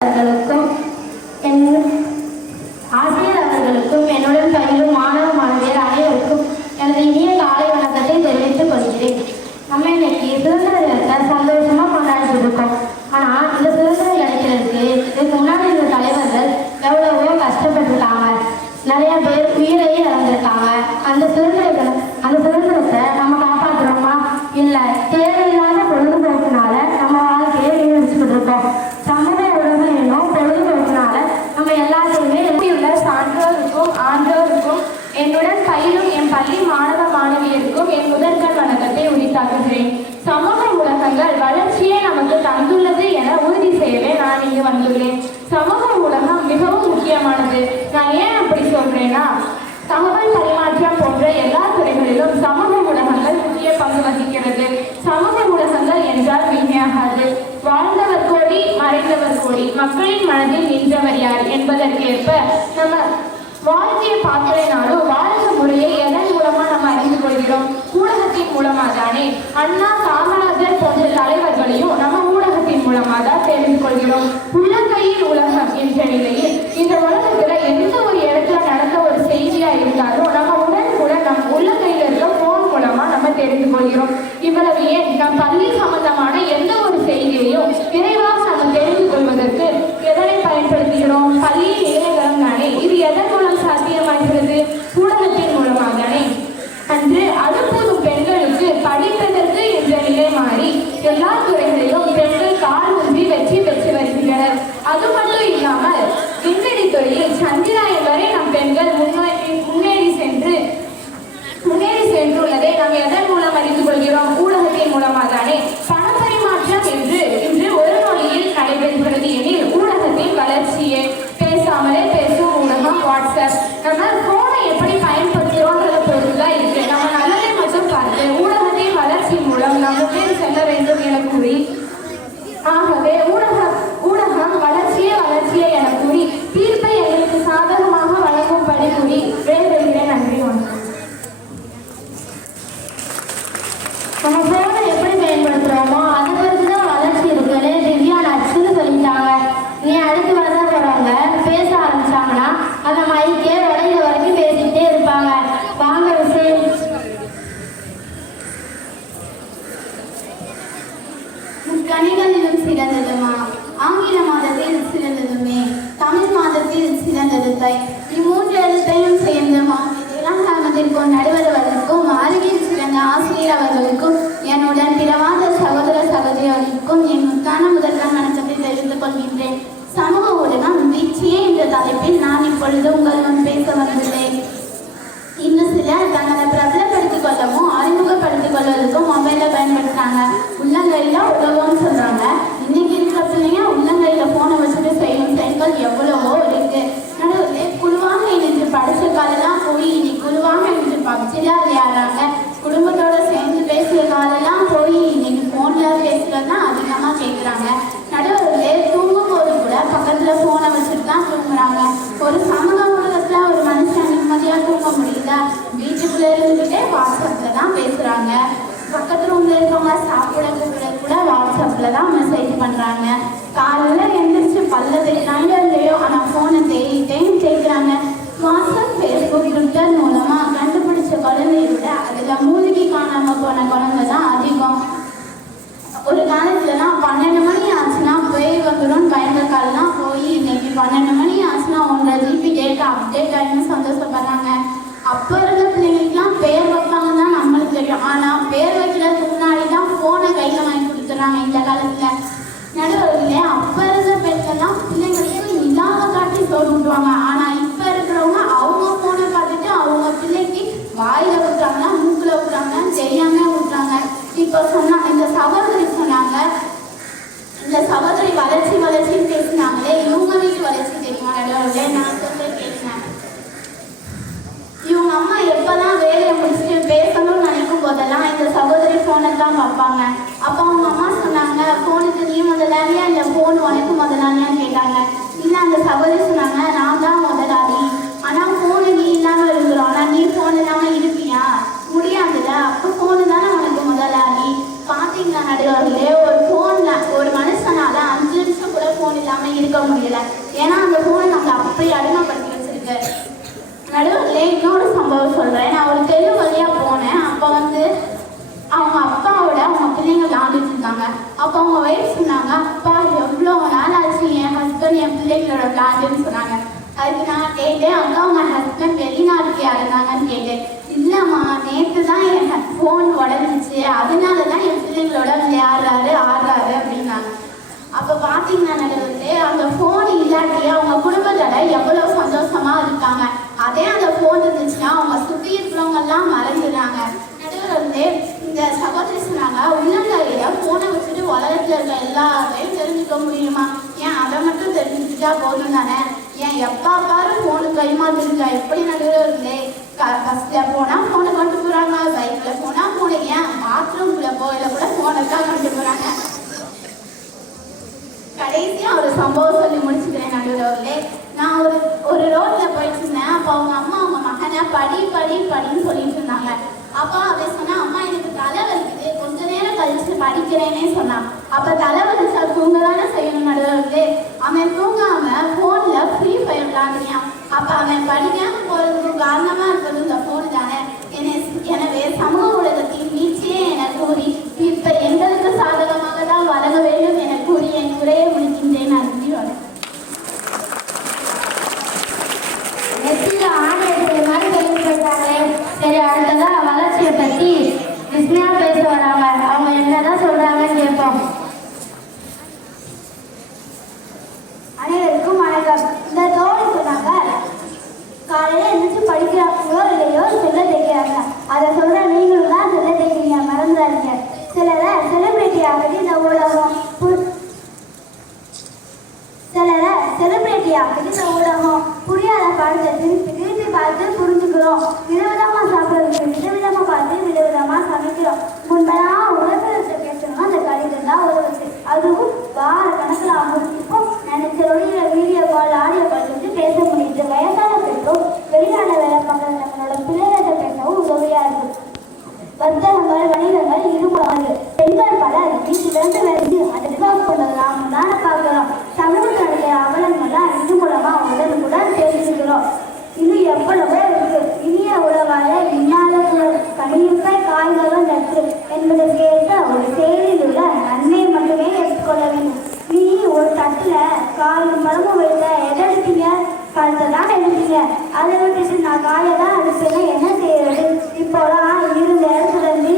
அவர்களுக்கும் ஆசிரியர் அவர்களுக்கும் என்னுடன் பயிலும் மாணவ மாணவியர் அனைவருக்கும் எனது இனிய காலை வணக்கத்தை தெரிவித்துக் கொள்கிறேன். நம்ம இன்னைக்கு சுதந்திர தினத்தை சந்தோஷமா கொண்டாடிட்டு இருக்கோம். ஆனா இந்த சுதந்திரம் கிடைக்கிறதுக்கு இதுக்கு முன்னாடி இந்த தலைவர்கள் எவ்வளவோ கஷ்டப்பட்டிருக்காங்க. நிறைய பேர் உயிரையே இழந்திருக்காங்க. அந்த சுதந்திரத்தை நம்ம காப்பாற்றுறோமா? இல்லை, தேவையில்லாத பொழுதுபோக்குனால நம்ம வாழ்க்கையை வீணடிச்சுக்கிட்டு இருக்கோம். சமுதாய உலகம் என்னும் பொழுதுபோக்குனால நம்ம எல்லாத்தையுமே உள்ள சான்றோருக்கும் ஆன்றோருக்கும் என்னுடன் பயிலும் என் பள்ளி மாணவ மாணவியருக்கும் என் முதற்கண் வணக்கத்தை உரித்தாக்குகிறேன். சமூக ஊடகங்கள் வளர்ச்சியை நமக்கு தந்துள்ளது என உறுதி செய்யவே நான் இங்கு வந்துள்ளேன். சமூக ஊடகம் மிகவும் முக்கியமானது. நான் ஏன் அப்படி சொல்றேன்னா, தகவல் பரிமாற்றம் போன்ற எல்லா துறைகளிலும் சமூக ஊடகங்கள் முக்கிய பங்கு வகிக்கிறது. சமூக ஊடகங்கள் என்றால் மிகையாகாது. வாழ்ந்தவர் கோடி, மறைந்தவர் கோடி, மக்களின் மனதில் நின்றவர் யார் என்பதற்கேற்ப நம்ம வாழ்க்கையை பார்க்கலைனாலும் வாழ்க்கை முறையை எதன் மூலமா நம்ம அறிந்து கொள்கிறோம்? ஊடகத்தின் மூலமா தானே. அண்ணா, காமராஜர் போன்ற தலைவர்களையும் நம்ம ஊடகத்தின் மூலமா தான் தெரிந்து கொள்கிறோம். உள்ளங்கையில் உலகம் என்ற நிலையில் இந்த உலகத்துல எந்த ஒரு இடத்துல நடந்த ஒரு செய்தியா இருந்தாலும் நம்ம உடன் கூட நம் உள்ளங்கையில் இருக்க போன் மூலமா நம்ம தெரிந்து கொள்கிறோம். இவ்வளவு ஏன், நம் பள்ளி சம்பந்தமான எந்த ஒரு செய்தியையும் விரைவாக நம்ம தெரிந்து கொள்வதற்கு எதனை பயன்படுத்துகிறோம்? பள்ளி இணையதளம் தானே. இது எதன் மூலம் சாத்தியமாகிறது? ஊடகத்தின் மூலமாக தானே. அன்று அடுப்பூதும் பெண்களுக்கு படிப்பதற்கு என்ற நிலை மாறி எல்லா துறைகளிலும் பெண்கள் கால் ஊன்றி வெற்றி பெற்று வருகின்றனர். அது மட்டும் இல்லாமல் விண்வெளி துறையில் சந்திராயன் வரை நம் பெண்கள் முன்னேறி சென்றுள்ளதை நாம் எதன் மூலம் அறிந்து கொள்கிறோம்? ஊடகத்தின் மூலமாக தானே. பணப்பரிமாற்றம் என்று இன்று ஒரு நொடியில் நடைபெறுகிறது எனில் ஊடகத்தின் வளர்ச்சியே. பேசாமலே பேசும் ஊடகம் வாட்ஸ்அப். நம்ம போனை எப்படி பயன்படுத்துகிறோன்றத பொறுத்துதான் இருக்கு. நம்ம நல்லதை மட்டும் பார்த்து ஊடகத்தின் வளர்ச்சி மூலம் நம்ம பேர் செல்ல வேண்டும் என கூறி, ஆகவே ஊடகம் வளர்ச்சியே என கூறி தீர்ப்பை எங்களுக்கு சாதகமாக வழங்கும்படி கூறி விடைபெறுகிறேன். நன்றி, வணக்கம். நம்ம போனை எப்படி பயன்படுத்துறோமோ அதை பொறுத்துதான் வளர்ச்சி இருக்குன்னு திவ்யா நச்சுன்னு சொல்லிட்டாங்க. நீ அடுத்து வரதா போறவங்க பேச ஆரம்பிச்சாங்கன்னா அந்த மைக்கே உடையிற வரைக்கும் பேசிக்கிட்டே இருப்பாங்க. வாங்க விஷயம். முக்கணிகளிலும் சிறந்ததுமா, ஆங்கில மாதத்தில் சிறந்ததுமே, தமிழ் மாதத்தில் சிறந்ததுத்தை, இம்மூன்று எழுத்தையும் சேர்ந்துமா இளங்காமத்தில் நடுவர்களுக்கும் அருகில் சிறந்த ஆசிரியர் அவர்களுக்கும் என்னுடன் பிறவாத சகோதர சகோதரிகளுக்கும் என் முத்தான முதல்வன் வணக்கத்தை தெரிவித்துக் கொள்கின்றேன். சமூக ஊடகம் வீழ்ச்சியே என்ற தலைப்பில் நான் இப்பொழுது உங்கள் முன் பேச வந்துள்ளேன். இன்னும் சிலர் தங்களை பிரபலப்படுத்திக் கொள்ளவும் அறிமுகப்படுத்திக் கொள்வதற்கும் மொபைலை பயன்படுத்துறாங்க. உள்ளங்கையில உலகம்னு சொல்றாங்க. இன்னைக்கு இருக்கிற பிள்ளைங்க உள்ளங்கையில போனை வச்சுட்டு செய்யும் செயல்கள் எவ்வளவோ இருக்கு. நடுவில் குழுவாக இணைந்து படிச்ச காலெல்லாம் போய் இன்னைக்கு குழுவாக இணைந்து பப்ஜில விளையாடுறாங்க. குடும்பத்தோட சேர்ந்து பேசுற காலெல்லாம் போய் இன்னைக்கு போன்ல பேசுறதுதான் அதிகமா கேட்குறாங்க. நடுவில் தூங்கும் போது கூட பக்கத்துல போனை வச்சுட்டு தான் தூங்குறாங்க. ஒரு சமூக ஊடகத்துல ஒரு மனுஷன் நிம்மதியா தூங்க முடியல, வீட்டுக்குள்ள இருந்துகிட்டே வாட்ஸ்அப்ல தான் பேசுறாங்க. பக்கத்து ரூம்ல இருக்கவங்க சாப்பிட கூட வாட்ஸ்அப்ல தான் மெசேஜ் பண்றாங்க. காலையில எந்திரிச்சு பல்ல தேய்னாங்க இல்லையோ, ஆனா போனை தேய்க்கிறாங்க. வாட்ஸ்அப், ஃபேஸ்புக், ட்விட்டர் மூலமா கண்டுபிடிச்ச குழந்தைய விட அதுல மூழ்கி காணாம போன குழந்தை தான் அதிகம். ஒரு காலத்துலலாம் 12 மணி ஆச்சுன்னா போய் வந்துடும் பயந்த காலெல்லாம் போய் இன்னைக்கு 12 மணி ஆச்சுன்னா 1.5 GB டேட்டா அப்டேட் ஆகின்னு சந்தோஷப்படுறாங்க. அப்போ இருந்த பிள்ளைங்களுக்குலாம் பேர் வைப்பாங்க தான் நம்மளுக்கு தெரியும். ஆனால் பேர் வைக்கிறதுக்கு முன்னாடி தான் ஃபோனை கையில் வாங்கி கொடுத்துட்றாங்க இந்த காலத்தில். நடுவில் அப்போ இருந்த பெண்கள்லாம் பிள்ளைங்களுக்கு நிலாவை காட்டி சோறு விட்டுவாங்க. ஆனால் இப்போ இருக்கிறவங்க அவங்க ஃபோனை பார்த்துட்டு அவங்க பிள்ளைக்கு வாயில் விட்டுறாங்க, மூக்கில் விட்டுறாங்க, தெரியாமல் விட்டுறாங்க. இப்போ இந்த சகோதரி சொன்னாங்க, இந்த சகோதரி வளர்ச்சின்னு பேசினாங்களே, இவங்க வீட்டு வளர்ச்சி தெரியுமா? நடுவில் நான் சொல்லி பேசினேன். இவங்க அம்மா எப்போதான் வேலையை முடிச்சுட்டு பேசணும்னு நினைக்கும் போதெல்லாம் இந்த சகோதரி ஃபோனை தான் பார்ப்பாங்க. அப்போ அவங்க அம்மா சொன்னாங்க, ஃபோனுக்கு நீ முதலாளியா இல்லை ஃபோன் உனக்கு முதலாளியான்னு கேட்டாங்க. இல்லை, அந்த சகோதரி சொன்னாங்க, நான் தான் முதலாளி. ஆனால் ஃபோனு நீ இல்லாமல் இருக்கிறோம், ஆனால் நீ ஃபோன் இல்லாமல் இருப்பியா? முடியாதுல்ல. அப்போ ஃபோனு தானே உனக்கு முதலாளி. பார்த்தீங்களா நடுவர்களே, ஒரு ஃபோனில் ஒரு மனுஷனால 5 நிமிஷம் கூட ஃபோன் இல்லாமல் இருக்க முடியல. ஏன்னா அந்த ஃபோன் நம்மளை அப்படி அடிமைப்படுத்தி வச்சிருக்கு. நடுவில் இன்னொரு சம்பவம் சொல்கிறேன். நான் ஒரு தெரு வழியாக போனேன். அப்போ அவங்க அப்பாவோட அவங்க பிள்ளைங்க விளாண்டுட்டு இருந்தாங்க. அப்போ அவங்க ஒய்ஃப் சொன்னாங்க, அப்பா எவ்வளோ நாள் ஆச்சு என் ஹஸ்பண்ட் என் பிள்ளைங்களோட விளாண்டுன்னு சொன்னாங்க. அதுக்கு நான் கேட்டேன், அக்கா அவங்க ஹஸ்பண்ட் வெளிநாட்டுலையா இருந்தாங்கன்னு கேட்டேன். இல்லைம்மா, நேற்று தான் என் ஃபோன் உடஞ்சிச்சு, அதனால தான் என் பிள்ளைங்களோட ஆடுறாரு அப்படின்னாங்க. அப்போ பார்த்தீங்கன்னா நடுவது அந்த ஃபோன் இல்லாட்டி அவங்க குடும்பத்தோட எவ்வளோ சந்தோஷமாக இருக்காங்க. அதே அந்த ஃபோன் இருந்துச்சுன்னா அவங்க சுற்றி இருக்கிறவங்கெல்லாம் மறந்துடுறாங்க. நடுவில் இந்த சகோதரி சொன்னாங்க, உள்ளங்கையில் ஃபோனை வச்சுட்டு உலகத்தில் இருக்க எல்லாத்தையும் தெரிஞ்சுக்க முடியுமா? ஏன் அதை மட்டும் தெரிஞ்சுக்கிட்டா போதும் தானே? ஏன் எப்போ பாரு ஃபோனு கைமாத்திருக்கா? இப்படி நடுவில் இருந்தே பஸ்ஸில் போனால் ஃபோனை கொண்டு போகிறாங்க, பைக்கில் போனால் ஃபோனை, ஏன் பாத்ரூம்குள்ளே போயில கூட ஃபோனை தான் கொண்டு போகிறாங்க. கடைசியாக ஒரு சம்பவம் சொல்லி முடிச்சுக்கிறேன் நடுவில். நான் ஒரு ரோட்டில் போயிட்டு இருந்தேன். அப்போ அவங்க அம்மா அவங்க மகனை படின்னு சொல்லிட்டு இருந்தாங்க. அப்போ அவன் சொன்னான், அம்மா எனக்கு தலை வலிக்குது, கொஞ்ச நேரம் கழிச்சு படிக்கிறேன்னே சொன்னான். அப்போ தலை வலிச்சா தூங்க தானே செய்யணும் நடுவில். அவன் தூங்காமல் ஃபோனில் ஃப்ரீ ஃபயர் விளாண்டுறான். அப்போ அவன் படிக்காமல் போகிறதுக்கு காரணமாக இருக்கிறது இந்த ஃபோனு தானே. எனவே சமூக ஊடகத்தின் வீச்சே என கூறி இப்போ எங்களுக்கு சாதகமாக தான் வழங்க வேண்டும் என கூறி என் உரையை முடிக்கின்றேன். நன்றி. நெத்தியில் ஆணை எடுக்கிற மாதிரி கேள்விப்பட்டாங்களே. சரி, அடுத்ததா வளர்ச்சியை பற்றி விஸ்மியா பேச வராங்க. அவங்க என்னதான் சொல்றாங்கன்னு கேட்போம். அனைவருக்கும் வணக்கம். இந்த தோழி சொன்னாங்க, காலையில் எழுந்திரிச்சு படிக்கிறாங்களோ இல்லையோ செல்ல தேய்க்கிறாங்க. அதை சொல்ற நீங்களும் தான் செல்ல தேய்க்கிறீங்க, மறந்துடாதீங்க. சிலரை செலிபிரிட்டி ஆகுது இந்த ஊடகம், புரியாத பாடத்தை திருப்பி பார்த்து புரிஞ்சுக்கிறோம். விதவிதமாக சாப்பிட்றதுக்கு விதவிதமாக பார்த்து விதவிதமாக சமைக்கிறோம். முன்பெல்லாம் உலகத்தை பேசணும்னா அந்த கடிதம் தான் உதவுச்சு, அதுவும் வார கணக்கில் ஆகும். இப்போ நினைச்ச ஒளியில வீடியோ கால் ஆடியோ கால் வச்சு பேச முடியுது. வயசான பெற்றோர் வெளிநாடு வேலை பார்க்குற நம்மளோட பிள்ளைகளை பேசவும் உதவியா இருக்கு. வர்த்தகங்கள் வணிகங்கள் ஈடுபடாது. பெண்கள் பலர் வீட்டிலிருந்து விரைந்து அதை ரிவால்வ் பண்ணது நாம தானே பார்க்கிறோம். சமூகத்தில் நடக்கிற அவலங்கள்லாம் இது மூலமா உடனுக்குடன் தெரிஞ்சுக்கிறோம். இது எவ்வளவோ இருக்கு. இனிய உறவாக இன்னாத கனியிருப்பை காய்களும் நற்று என்பதற்கு ஏற்ற ஒரு செயலில் உள்ள நன்மையை மட்டுமே எடுத்துக்கொள்ள வேண்டும். நீ ஒரு தட்டுல காயும் பழமும் வைத்த எதை எடுத்தீங்க? பழத்தை தான் எடுத்தீங்க. அதை விட்டுட்டு நான் காயை தான் அடிப்பேன்னா என்ன செய்யறது? இப்போலாம் இருந்த இடத்துல இருந்து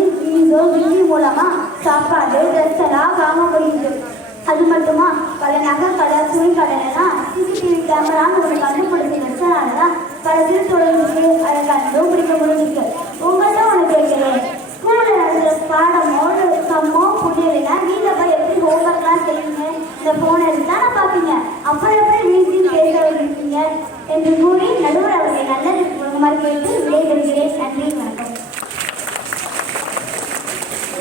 விதி மூலமா சாப்பாடு ட்ரெஸ் எல்லாம் வாங்க முடியுது. அது மட்டுமா, பல நகைக்கடை துணிக்கடைலாம் சிசிடிவி கேமரான்னு ஒரு கண்டுபிடிச்சி வச்சனாலதான் பல திருத்தொழிலுக்கு அதை கண்டுபிடிக்க முடிஞ்சிருக்கு. உங்கள்கிட்ட ஒன்று கேட்கிறேன், ஸ்கூலில் நடக்கிற பாடமோ சம்மோ புரியலைன்னா வீட்டில் போய் எப்படி ஹோம்ஒர்க்லாம் செய்யுங்க? இந்த ஃபோனை எடுத்து தானே பார்ப்பீங்க. அப்புறம் எப்படி வீட்டையும் பேச வைப்பீங்க என்று கூறி நடுவர் அவர்களை நல்லது மாதிரி கேட்டு விடைபெறுகிறேன். நன்றி, வணக்கம்.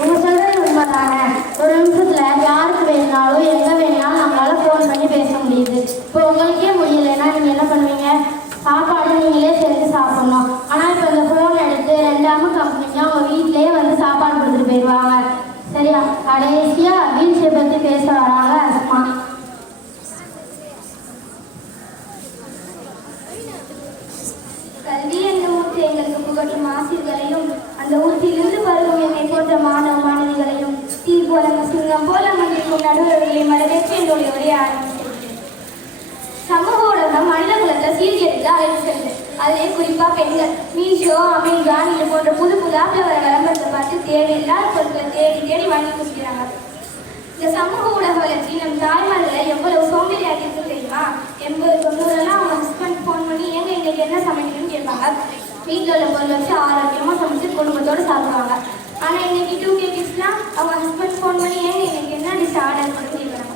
உங்க சொல்றது உண்மைதானே. ஒரு நிமிஷத்துல யாருக்கு வேணாலும் எங்க வேணாலும் நம்மளால ஃபோன் பண்ணி பேச முடியுது. இப்போ உங்களுக்கே முடியலைன்னா நீங்க என்ன பண்ணுவீங்க? சாப்பாடு நீங்களே செஞ்சு சாப்பிடணும். ஆனா இப்போ இந்த ஃபோன் எடுத்து 2 கம்பெனிங்க அவங்க வீட்லயே வந்து சாப்பாடு கொடுத்துட்டு போயிடுவாங்க. சரியா? கடைசியா வீழ்ச்சியை பத்தி பேச வராங்க அஸ்மா. கல்வி என்ற ஊற்றி எங்களுக்கு புகட்டும் ஆசிரியர்களையும் அந்த ஊற்றிலிருந்து பருகும் என்னை போன்ற மாணவ மாணவிகளையும் தீ போல சிங்கம் போல மன்னிக்கும் நடுவர்களை வரவேற்று என்னுடைய உரையை ஆரம்பித்திருக்கிறேன். சமூக ஊடகம் மனித குலத்தை சீர்கெடுத்து அழைத்து செல்லுது. அதிலே குறிப்பாக பெண்கள் மீஷோ, அமேசான் இது போன்ற புது ஆப்பில் வர விளம்பரத்தை பார்த்து தேவையில்லாத பொருட்களை தேடி வாங்கி குடிக்கிறாங்க. இந்த சமூக ஊடக வளர்ச்சி நம் தாய்மார்களை எவ்வளவு சோம்பேறியாகி இருக்கு தெரியுமா? 80-90 அவங்க ஹஸ்பண்ட் ஃபோன் பண்ணி ஏங்க இன்னைக்கு என்ன சமைக்கணும்னு கேட்பாங்க. வீட்டில் உள்ள பொருள் வச்சு ஆரோக்கியமாக சமைச்சு குடும்பத்தோடு சாப்பிடுவாங்க. ஆனால் இன்னைக்கு 2K கிட்ஸ்லாம் அவங்க ஹஸ்பண்ட் ஃபோன் பண்ணி ஏங்க இன்னைக்கு என்ன டிஷ் ஆர்டர் பண்ணி கேட்குறாங்க.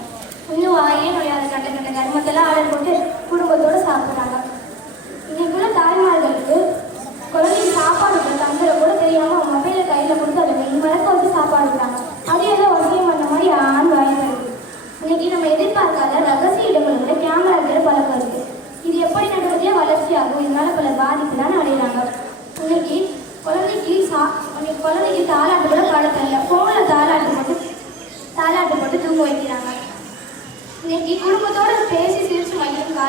இன்னும் வாயே நோயாத கண்ட கருமத்தெல்லாம் ஆர்டர் போட்டு குடும்பத்தோடு சாப்பிட்றாங்க. இன்னைக்குள்ள தாய்மார்களுக்கு குழந்தைக்கு சாப்பாடு தங்குற கூட தெரியாமல் மொபைலை கையில் கொடுத்து அதை மறக்க வச்சு சாப்பாடு விடுறாங்க. அதே ஏதோ வசியம் பண்ண மாதிரி ஆண் வாய்ப்பு. இன்னைக்கு நம்ம எதிர்பார்க்காத ரகசிய இடங்களோட கேமரா இருக்கிற பழக்கம் இருக்கு. இது எப்படி நடவடிக்கையாக வளர்ச்சி ஆகும்? இதனால பல பாதிப்பு தான் அடைகிறாங்க. இன்னைக்கு குழந்தைக்கு தாலாட்டு கூட பாட தெரியல. ஃபோனில் தாலாட்டு போட்டு தூங்க வைக்கிறாங்க. இன்னைக்கு குடும்ப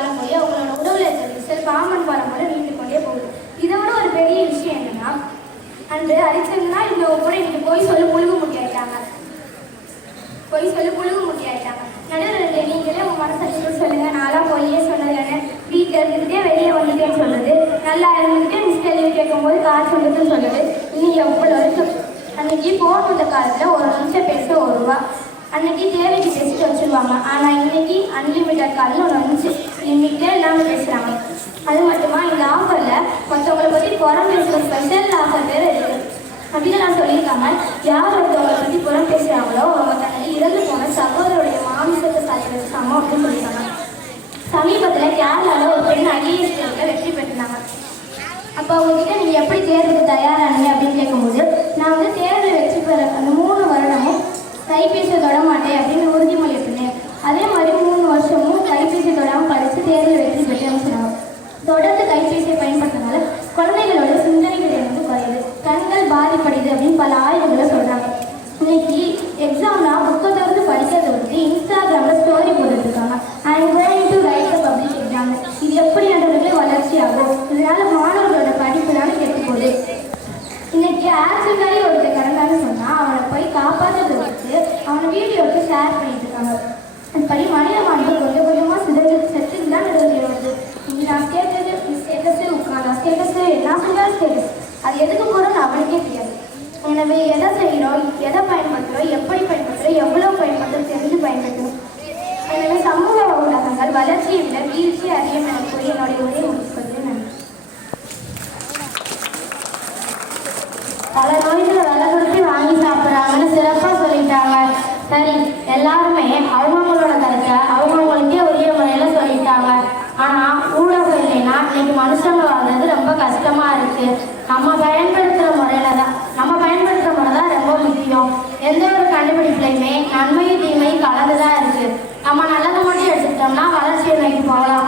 காலம் போய் அவங்களோட உடவுல இருக்கிற விரிசல் பாம்பன் பாலம் போல நீண்டு கொண்டே போகுது. இதை விட ஒரு பெரிய விஷயம் என்னன்னா, அன்று ஹரிச்சந்திரனா இந்த கூட இன்னைக்கு போய் சொல்லி புழுகு முட்டியாயிட்டாங்க. நடுவில் நீங்களே உங்க மனசு சொல்லுங்க, நான்லாம் போயே சொன்னது என்ன, வீட்டில் இருந்துகிட்டே வெளியே வந்துட்டேன்னு சொல்லுது, நல்லா இருந்துகிட்டே மிஸ் கேள்வி கேட்கும்போது காசு வந்துட்டு சொல்லுது. இன்னும் எவ்வளோ இருக்கு. அன்னைக்கு போன் வந்த காலத்தில் ஒரு நிமிஷம் பேச ₹1. அன்னைக்கு தேவைக்கு பேசிட்டு வச்சுருவாங்க. ஆனால் இன்னைக்கு அன்லிமிட்டட் கால்னு ஒன்று வந்துச்சு, லிமிட்டே இல்லாமல் பேசுகிறாங்க. அது மட்டுமா, இந்த ஆஃபரில் மற்றவங்களை பற்றி புறம் பேசுகிற ஸ்பெஷல் ஆஃபர் வேறு இருக்குது அப்படின்னு நான் சொல்லியிருக்காங்க. யார் ஒருத்தவங்களை பற்றி புறம் பேசுகிறாங்களோ அவங்க தன்னை இறந்து போன சகோதரோடைய மாமிசத்தை சாப்பிட்டு சமம் அப்படின்னு சொல்லியிருக்காங்க. சமீபத்தில் கேரளாவில் ஒரு பெண் IAS தேர்வில் வெற்றி பெற்றினாங்க. அப்போ அவங்ககிட்ட நீங்கள் எப்படி தேர்வுக்கு தயாரானீங்க அப்படின்னு கேட்கும்போது, நான் வந்து தேர்வில் வெற்றி பெற அந்த 3 வருடமும் கைபேசியை தொட மாட்டேன் அப்படின்னு உறுதிமொழி எடுத்தேன். அதே மாதிரி 3 வருஷமும் கைபேசி தொடாமல் படித்து தேர்வில் வெற்றி பெற்றேன்னு சொன்னாங்க. தொடர்ந்து கைபேசியை பயன்படுத்தினால குழந்தைகளோட சிந்தனைகள் வந்து குறையுது, கண்கள் பாதிப்படையுது அப்படின்னு பல ஆய்வுகளை சொல்கிறாங்க. இன்னைக்கு எக்ஸாம்னா புக்கை திறந்து படிக்கிறத வந்து இன்ஸ்டாகிராமில் ஸ்டோரி போட்டுருக்காங்க. I am going to right the public exam. இது எப்படின்றதுமே வளர்ச்சி ஆகும். இதனால மாணவர்களோட படிப்பு தானே கெட்டு போகுது. இன்னைக்கு ஆக்சிடென்டாகி ஒருத்தர் கிடந்தான்னு சொன்னால் அவனை போய் காப்பாற்றுறது வச்சு அவனை வீடியோவுக்கு ஷேர் பண்ணிட்டு இருக்காங்க. அதுபடி மனித மாண்பு கொஞ்சம் கொஞ்சமாக செத்துக்கு தான் நடுவில் வருது. இன்னைக்கு நான் ஸ்டேட்டஸு உட்காந்து ஸ்டேட்டஸு என்ன சொன்னாலும் ஸ்டேட்டஸ், அது எதுக்கு போகிறோன்னு அவனுக்கே தெரியாது. எனவே எதை செய்கிறோம், எதை பயன்படுத்துகிறோம், எப்படி பயன்படுத்துகிறோம், எவ்வளோ பயன்படுத்துகிறோம் தெரிஞ்சு பயன்படுத்தணும். எனவே சமூக ஊடகங்கள் வளர்ச்சியை விட வீழ்ச்சி அதிகம் என கூறி என்னுடைய உரையை முடிச்சுக்கொள்கிறேன். நன்றி. பல நோய்களை விலை கொடுத்து வாங்கி சாப்பிட்றாங்கன்னு சிறப்பாக சொல்லிட்டாங்க. சரி, எல்லாருமே அவங்கவுங்களோட கருத்தை அவங்கவுங்களுக்கே உரிய முறையில் சொல்லிட்டாங்க. ஆனால் ஊடகம் இல்லைன்னா இன்னைக்கு மனுஷங்க வாழ்றது ரொம்ப கஷ்டமாக இருக்குது. நம்ம பயன்படுத்துகிற முறை தான் ரொம்ப முக்கியம். எந்த ஒரு கண்டுபிடிப்புலையுமே நன்மை தீமை கலந்து தான் இருக்குது. நம்ம நல்லது மட்டும் எடுத்துக்கிட்டோம்னா வளர்ச்சியை நோக்கி போகலாம்.